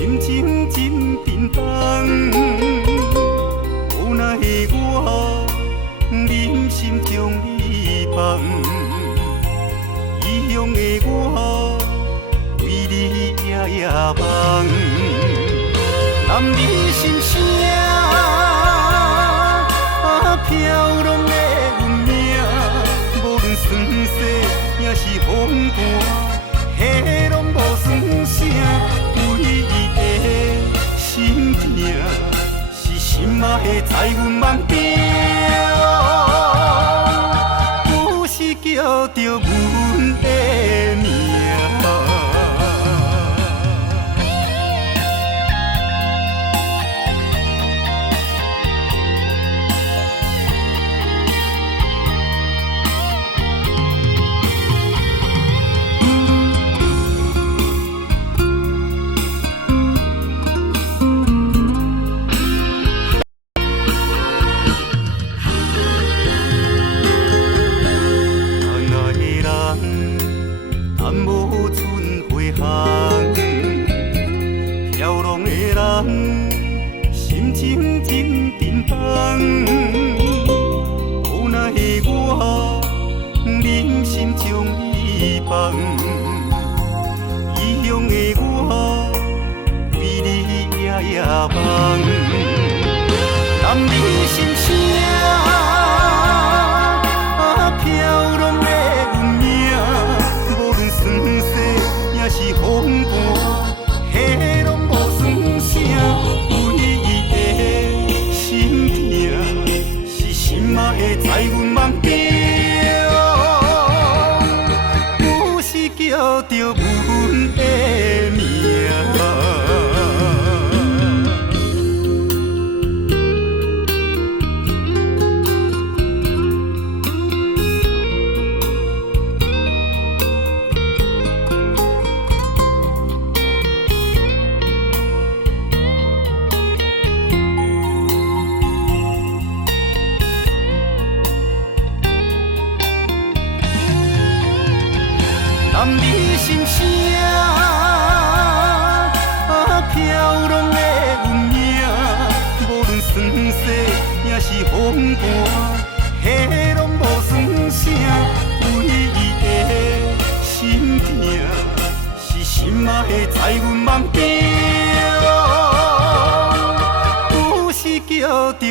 心情真沉重，无奈的我忍心将你放，异乡的我为你夜夜梦，男儿心声飘浪的运命，无论酸涩也是风寒，迄拢无算啥。唯一的心痛，是心爱的在阮梦中，不是叫着阮的名。心情真沉重，无奈的我忍心将你放，异乡的我为你夜夜梦，男儿心声飘浪的运命，无论酸涩也是风寒，迄拢无算啥。在阮梦中，不是叫着阮的名。男儿心声飘浪的运命，无论酸涩也是风寒，迄拢无算啥。唯一的心痛，是心爱的在阮梦中，不是叫着